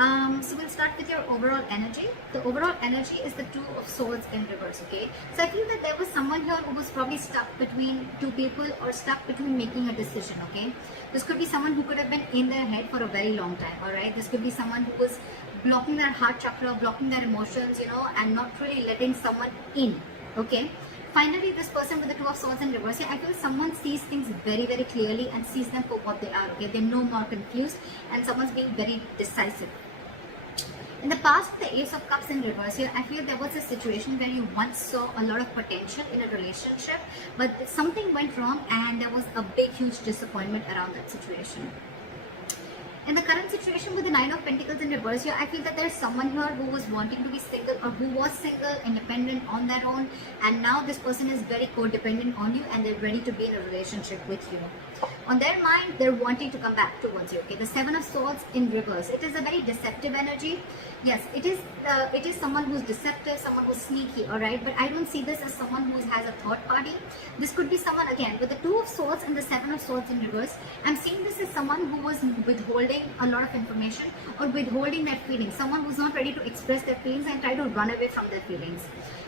So we'll start with your overall energy. The overall energy is the Two of Swords in reverse, okay? So I feel that there was someone here who was probably stuck between two people or stuck between making a decision, okay? This could be someone who could have been in their head for a very long time, all right? This could be someone who was blocking their heart chakra, blocking their emotions, you know, and not really letting someone in, okay? Finally, this person with the Two of Swords in reverse, I feel someone sees things very, very clearly and sees them for what they are, okay? They're no more confused and someone's being very decisive. In the past, the Ace of Cups in reverse here, I feel there was a situation where you once saw a lot of potential in a relationship, but something went wrong and there was a big, huge disappointment around that situation. In the current situation with the Nine of Pentacles in reverse here, I feel that there is someone here who was wanting to be single or who was single, independent on their own, and now this person is very codependent on you and they're ready to be in a relationship with you. On their mind, they're wanting to come back towards you, okay? The Seven of Swords in reverse. It is a very deceptive energy. Yes, it is someone who's deceptive, someone who's sneaky, all right? But I don't see this as someone who has a third party. This could be someone, again, with the Two of Swords and the Seven of Swords in reverse. I'm seeing this as someone who was withholding a lot of information or withholding their feelings. Someone who's not ready to express their feelings and try to run away from their feelings.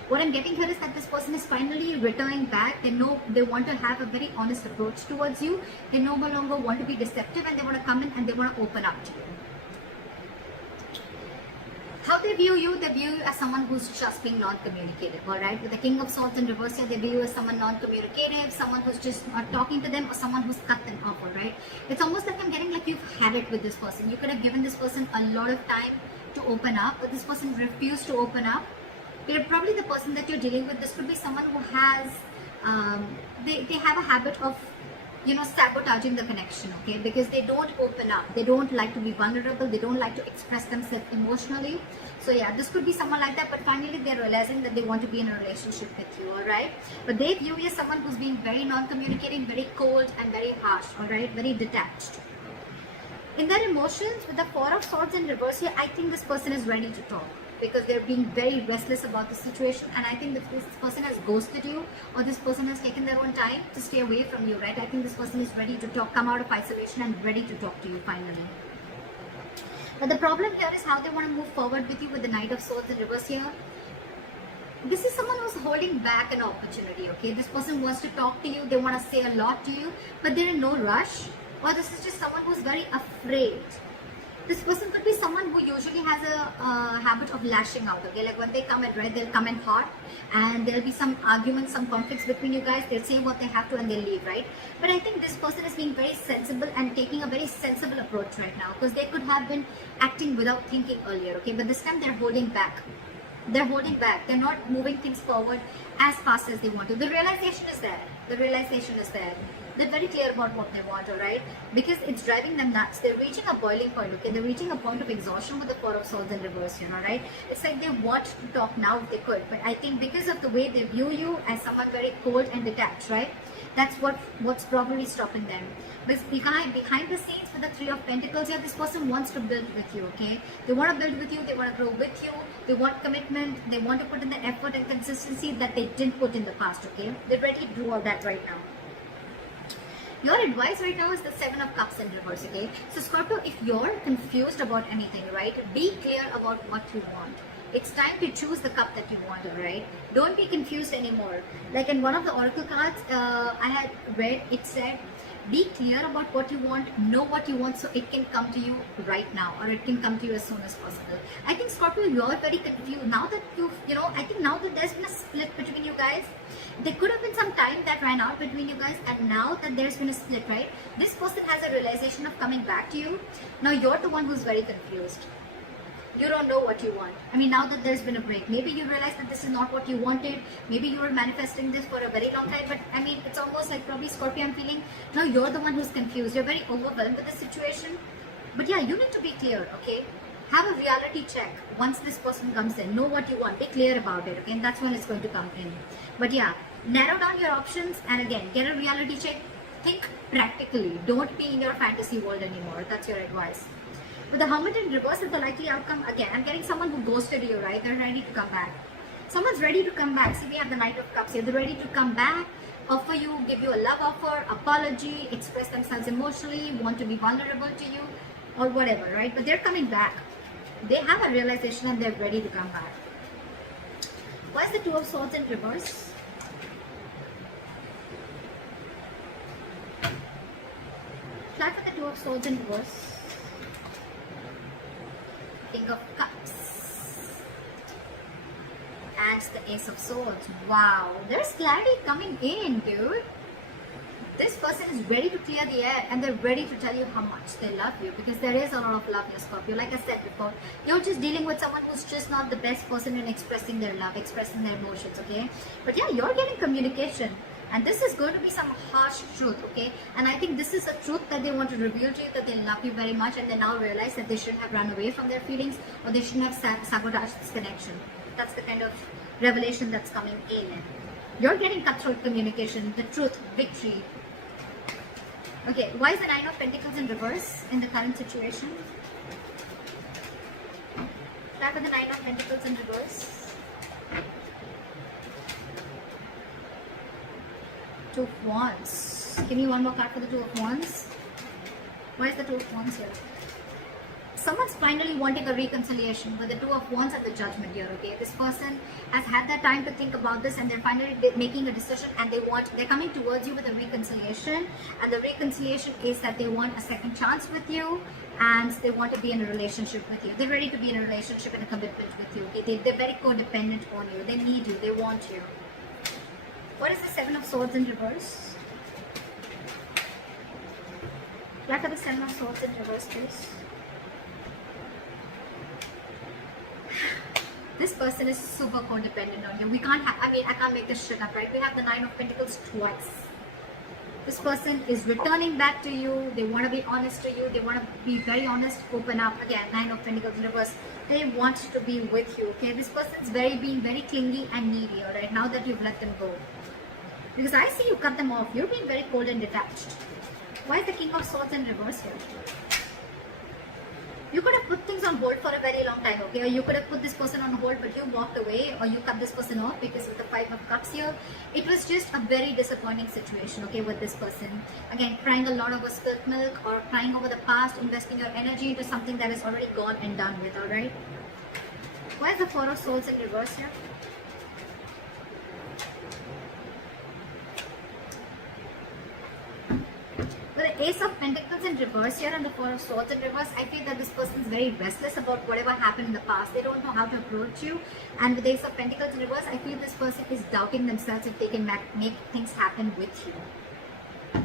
What I'm getting here is that this person is finally returning back. They know they want to have a very honest approach towards you. They no longer want to be deceptive and they want to come in and they want to open up to you. How they view you as someone who's just being non-communicative, alright? With the King of Swords in reverse here, they view you as someone non-communicative, someone who's just not talking to them or someone who's cut them off, alright? It's almost like I'm getting like you've had it with this person. You could have given this person a lot of time to open up, but this person refused to open up. They're probably the person that you're dealing with. This could be someone who has, they have a habit of, you know, sabotaging the connection, okay? Because they don't open up. They don't like to be vulnerable. They don't like to express themselves emotionally. So yeah, this could be someone like that, but finally they're realizing that they want to be in a relationship with you, alright? But they view you as someone who's being very non-communicating, very cold and very harsh, alright? Very detached. In their emotions, with the Four of Swords in reverse here, I think this person is ready to talk, because they're being very restless about the situation, and I think this person has ghosted you or this person has taken their own time to stay away from you, right? I think this person is ready to talk, come out of isolation and ready to talk to you finally. But the problem here is how they want to move forward with you with the Knight of Swords in reverse here. This is someone who's holding back an opportunity, okay? This person wants to talk to you, they want to say a lot to you, but they're in no rush, or this is just someone who's very afraid. This person could be someone who usually has a habit of lashing out, okay? Like when they come in, right, they'll come in hot and there'll be some arguments, some conflicts between you guys. They'll say what they have to and they'll leave, right? But I think this person is being very sensible and taking a very sensible approach right now, because they could have been acting without thinking earlier, okay? But this time they're holding back. They're holding back. They're not moving things forward as fast as they want to. The realization is there. The realization is there. They're very clear about what they want, alright? Because it's driving them nuts. They're reaching a boiling point, okay? They're reaching a point of exhaustion with the Four of Swords in reverse, you know, right? It's like they want to talk now if they could. But I think because of the way they view you as someone very cold and detached, right? That's what's probably stopping them. But behind the scenes with the Three of Pentacles here, this person wants to build with you, okay? They want to build with you, they want to grow with you, they want commitment, they want to put in the effort and consistency that they didn't put in the past, okay? They're ready to do all that right now. Your advice right now is the Seven of Cups in reverse, okay? So Scorpio, if you're confused about anything, right, be clear about what you want. It's time to choose the cup that you want, alright? Don't be confused anymore. Like in one of the oracle cards I had read, it said, be clear about what you want, know what you want so it can come to you right now, or it can come to you as soon as possible. I think Scorpio, you're very confused. Now that I think now that there's been a split between you guys, there could have been some time that ran out between you guys, and now that there's been a split, right? This person has a realization of coming back to you. Now you're the one who's very confused. You don't know what you want. I mean, now that there's been a break, maybe you realize that this is not what you wanted. Maybe you were manifesting this for a very long time, but I mean, it's almost like probably Scorpio, I'm feeling, now you're the one who's confused. You're very overwhelmed with the situation. But yeah, you need to be clear, okay? Have a reality check once this person comes in. Know what you want. Be clear about it, okay? And that's when it's going to come in. But yeah, narrow down your options and again, get a reality check. Think practically. Don't be in your fantasy world anymore. That's your advice. With the Hermit in reverse is the likely outcome. Again, I'm getting someone who ghosted you, right? They're ready to come back. Someone's ready to come back. See, we have the Knight of Cups here. They're ready to come back, offer you, give you a love offer, apology, express themselves emotionally, want to be vulnerable to you, or whatever, right? But they're coming back. They have a realization and they're ready to come back. Why is the Two of Swords in reverse? Fly for the Two of Swords in reverse. King of Cups. And the Ace of Swords. Wow, there's clarity coming in, dude. This person is ready to clear the air and they're ready to tell you how much they love you, because there is a lot of love in Scorpio. Like I said before, you're just dealing with someone who's just not the best person in expressing their love, expressing their emotions, okay? But yeah, you're getting communication, and this is going to be some harsh truth, okay? And I think this is a truth that they want to reveal to you, that they love you very much, and they now realize that they shouldn't have run away from their feelings, or they shouldn't have sabotaged this connection. That's the kind of revelation that's coming in. You're getting cutthroat communication, the truth, victory. Okay, why is the Nine of Pentacles in reverse in the current situation? Try for the Nine of Pentacles in reverse. Two of Wands. Give me one more card for the Two of Wands. Why is the Two of Wands here? Someone's finally wanting a reconciliation with the Two of Wands and the Judgment here, okay? This person has had that time to think about this and they're finally making a decision, and they're coming towards you with a reconciliation, and the reconciliation is that they want a second chance with you and they want to be in a relationship with you. They're ready to be in a relationship and a commitment with you, okay? They're very codependent on you. They need you. They want you. What is the Seven of Swords in reverse? What are the Seven of Swords in reverse, please? This person is super codependent on you. We can't have, I can't make this shit up, right? We have the Nine of Pentacles twice. This person is returning back to you. They want to be honest to you. They want to be very honest, open up. Again, Nine of Pentacles in reverse. They want to be with you, okay? This person is being very clingy and needy, alright? Now that you've let them go. Because I see you cut them off. You're being very cold and detached. Why is the King of Swords in reverse here? You could have put things on hold for a very long time, okay? Or you could have put this person on hold, but you walked away, or you cut this person off because of the Five of Cups here. It was just a very disappointing situation, okay, with this person. Again, crying a lot over spilt milk, or crying over the past, investing your energy into something that is already gone and done with, alright? Why is the Four of Swords in reverse here? With the Ace of Pentacles in reverse here and the Four of Swords in reverse, I feel that this person is very restless about whatever happened in the past. They don't know how to approach you. And with the Ace of Pentacles in reverse, I feel this person is doubting themselves if they can make things happen with you.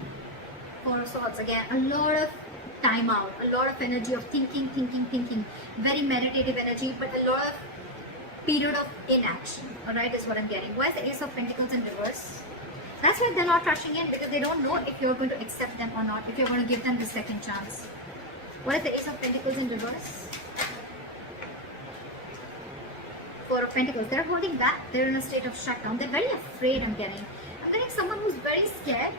Four of Swords, again, a lot of time out, a lot of energy of thinking. Very meditative energy, but a lot of period of inaction, alright, is what I'm getting. Why is the Ace of Pentacles in reverse? That's why they're not rushing in, because they don't know if you're going to accept them or not, if you're going to give them the second chance. What is the Ace of Pentacles in reverse? Four of Pentacles. They're holding back. They're in a state of shutdown. They're very afraid, I'm getting. I'm getting someone who's very scared.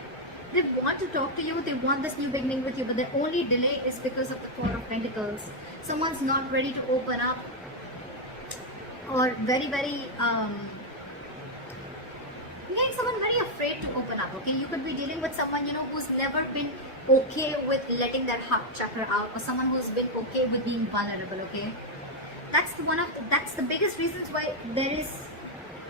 They want to talk to you. They want this new beginning with you, but the only delay is because of the Four of Pentacles. Someone's not ready to open up, or very someone very afraid to open up, okay? You could be dealing with someone, who's never been okay with letting their heart chakra out, or someone who's been okay with being vulnerable, okay? That's the biggest reasons why there is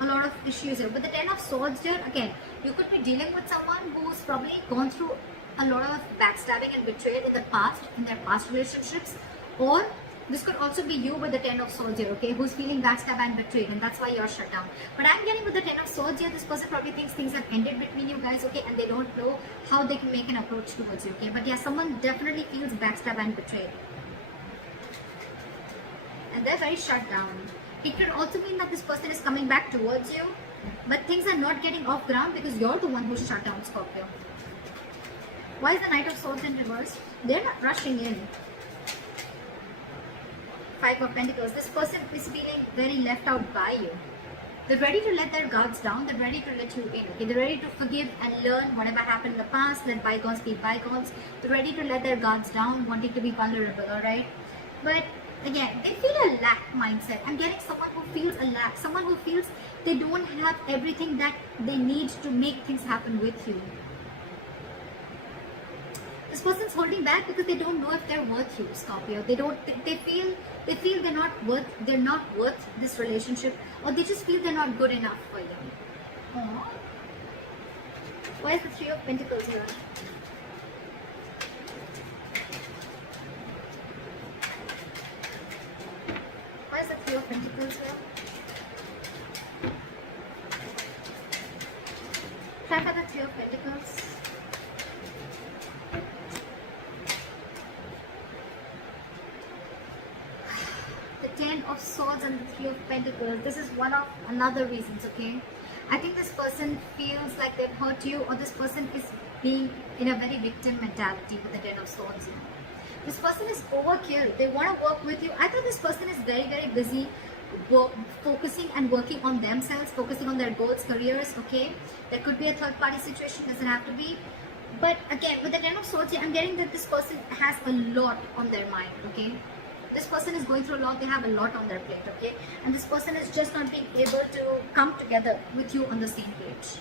a lot of issues here. With the Ten of Swords here, again, you could be dealing with someone who's probably gone through a lot of backstabbing and betrayal in their past relationships, or this could also be you with the Ten of Swords here, okay, who's feeling backstabbed and betrayed, and that's why you're shut down. But I'm getting with the Ten of Swords here, this person probably thinks things have ended between you guys, okay, and they don't know how they can make an approach towards you, okay. But yeah, someone definitely feels backstabbed and betrayed, and they're very shut down. It could also mean that this person is coming back towards you, but things are not getting off ground because you're the one who's shut down, Scorpio. Why is the Knight of Swords in reverse? They're not rushing in. Five of Pentacles. This person is feeling very left out by you. They're ready to let their guards down. They're ready to let you in. Okay? They're ready to forgive and learn whatever happened in the past. Let bygones be bygones. They're ready to let their guards down, wanting to be vulnerable, alright? But again, they feel a lack mindset. I'm getting someone who feels a lack. Someone who feels they don't have everything that they need to make things happen with you. This person's holding back because they don't know if they're worth you, Scorpio. They feel they're not worth this relationship, or they just feel they're not good enough for you. Aww. Why is the Three of Pentacles here? Why is the Three of Pentacles here? Try for the Three of Pentacles. The Ten of Swords and the Three of Pentacles. This is one of another reasons, okay? I think this person feels like they've hurt you, or this person is being in a very victim mentality with the Ten of Swords here. This person is overkill. They want to work with you. I thought this person is very, very busy focusing and working on themselves, focusing on their goals, careers, okay? There could be a third party situation, doesn't have to be. But again, with the Ten of Swords, I'm getting that this person has a lot on their mind, okay? This person is going through a lot, they have a lot on their plate, okay? And this person is just not being able to come together with you on the same page.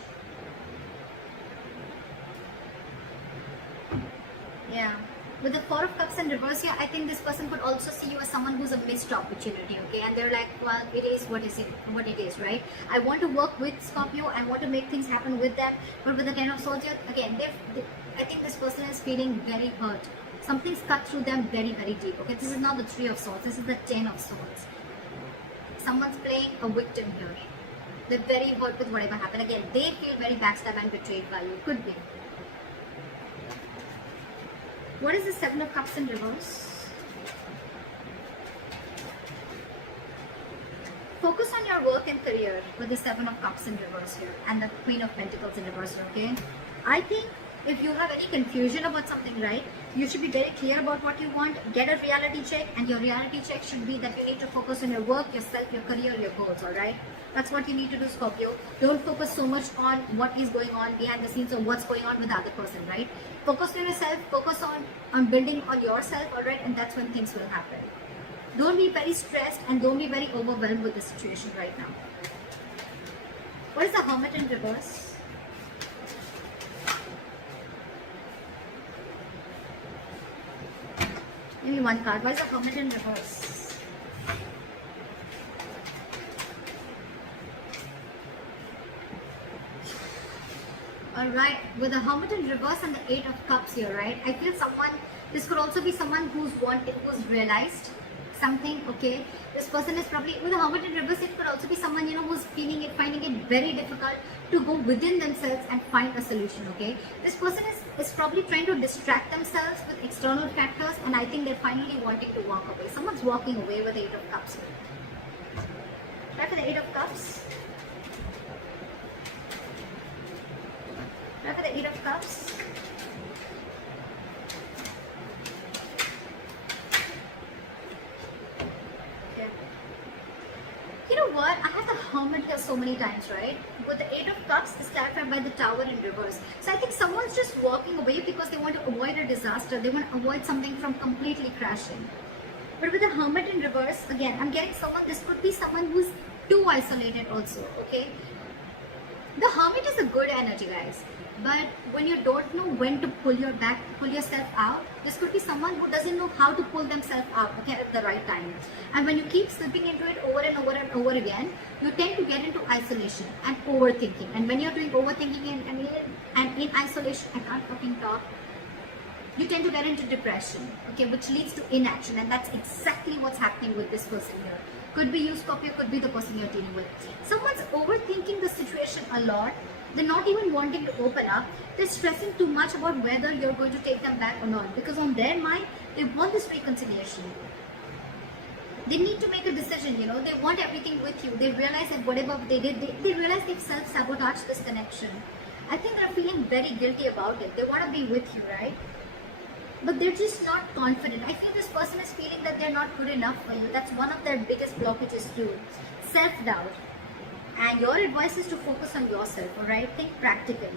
Yeah. With the Four of Cups in reverse here, I think this person could also see you as someone who's a missed opportunity, okay? And they're like, well, it is what it is, right? I want to work with Scorpio, I want to make things happen with them, but with the Ten of Swords here, again, I think this person is feeling very hurt. Something's cut through them very, very deep, okay? This is not the Three of Swords, this is the Ten of Swords. Someone's playing a victim here. They're very hurt with whatever happened. Again, they feel very backstabbed and betrayed by you. Could be. What is the Seven of Cups in reverse? Focus on your work and career with the Seven of Cups in reverse here and the Queen of Pentacles in reverse here, okay? I think if you have any confusion about something, right, you should be very clear about what you want. Get a reality check, and your reality check should be that you need to focus on your work, yourself, your career, your goals, alright? That's what you need to do, Scorpio. Don't focus so much on what is going on behind the scenes or what's going on with the other person, right? Focus on yourself, focus on building on yourself, alright? And that's when things will happen. Don't be very stressed and don't be very overwhelmed with the situation right now. What is the Hermit in reverse? Give me one card. Why is the Hermit in reverse? Alright, with the Hermit in reverse and the Eight of Cups here, right? I feel this could also be someone who's realized something, okay? This person is probably, with the Hermit in reverse, it could also be someone, who's finding it very difficult to go within themselves and find a solution, okay? This person is probably trying to distract themselves with external factors, and I think they're finally wanting to walk away. Someone's walking away with the Eight of Cups here. Try for the Eight of Cups. Try for the Eight of Cups. You know what? I had the Hermit here so many times, right? With the Eight of Cups, is clarified by the Tower in reverse. So I think someone's just walking away because they want to avoid a disaster. They want to avoid something from completely crashing. But with the Hermit in reverse, again, I'm getting this could be someone who's too isolated also, okay? The Hermit is a good energy, guys. But when you don't know when to pull yourself out, this could be someone who doesn't know how to pull themselves out, okay, at the right time. And when you keep slipping into it over and over and over again, you tend to get into isolation and overthinking. And when you're doing overthinking and in isolation, I can't fucking talk, you tend to get into depression, okay, which leads to inaction. And that's exactly what's happening with this person here. Could be you, Scorpio, could be the person you're dealing with. Someone's overthinking the situation a lot. They're not even wanting to open up. They're stressing too much about whether you're going to take them back or not. Because on their mind, they want this reconciliation. They need to make a decision, They want everything with you. They realize that whatever they did, they realize they've self-sabotaged this connection. I think they're feeling very guilty about it. They want to be with you, right? But they're just not confident. I feel this person is feeling that they're not good enough for you. That's one of their biggest blockages too. Self-doubt. And your advice is to focus on yourself, alright? Think practically.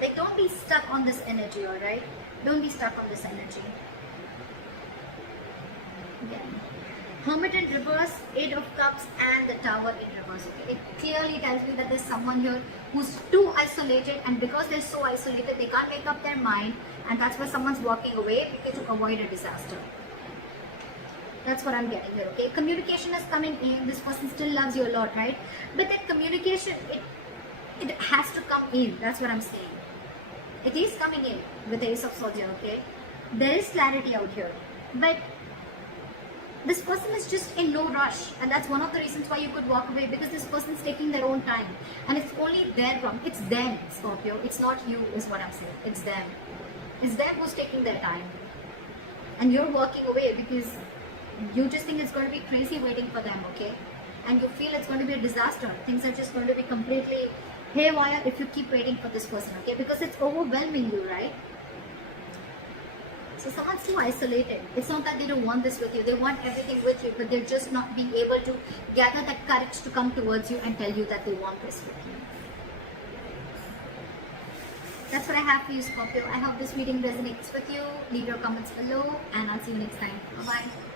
Like, don't be stuck on this energy, alright? Don't be stuck on this energy. Again. Hermit in reverse, Eight of Cups, and the Tower in reverse. Okay? It clearly tells me that there's someone here who's too isolated, and because they're so isolated, they can't make up their mind, and that's why someone's walking away, because to avoid a disaster. That's what I'm getting here, okay? Communication is coming in. This person still loves you a lot, right? But that communication, it has to come in. That's what I'm saying. It is coming in with the Ace of Swords here, okay? There is clarity out here. But this person is just in no rush, and that's one of the reasons why you could walk away, because this person is taking their own time, and it's only their problem. It's them, Scorpio. It's not you, is what I'm saying. It's them. It's them who's taking their time, and you're walking away because you just think it's going to be crazy waiting for them, okay? And you feel it's going to be a disaster. Things are just going to be completely haywire if you keep waiting for this person, okay? Because it's overwhelming you, right? So someone's too isolated. It's not that they don't want this with you. They want everything with you, but they're just not being able to gather that courage to come towards you and tell you that they want this with you. That's what I have for you, Scorpio. I hope this reading resonates with you. Leave your comments below, and I'll see you next time. Bye-bye.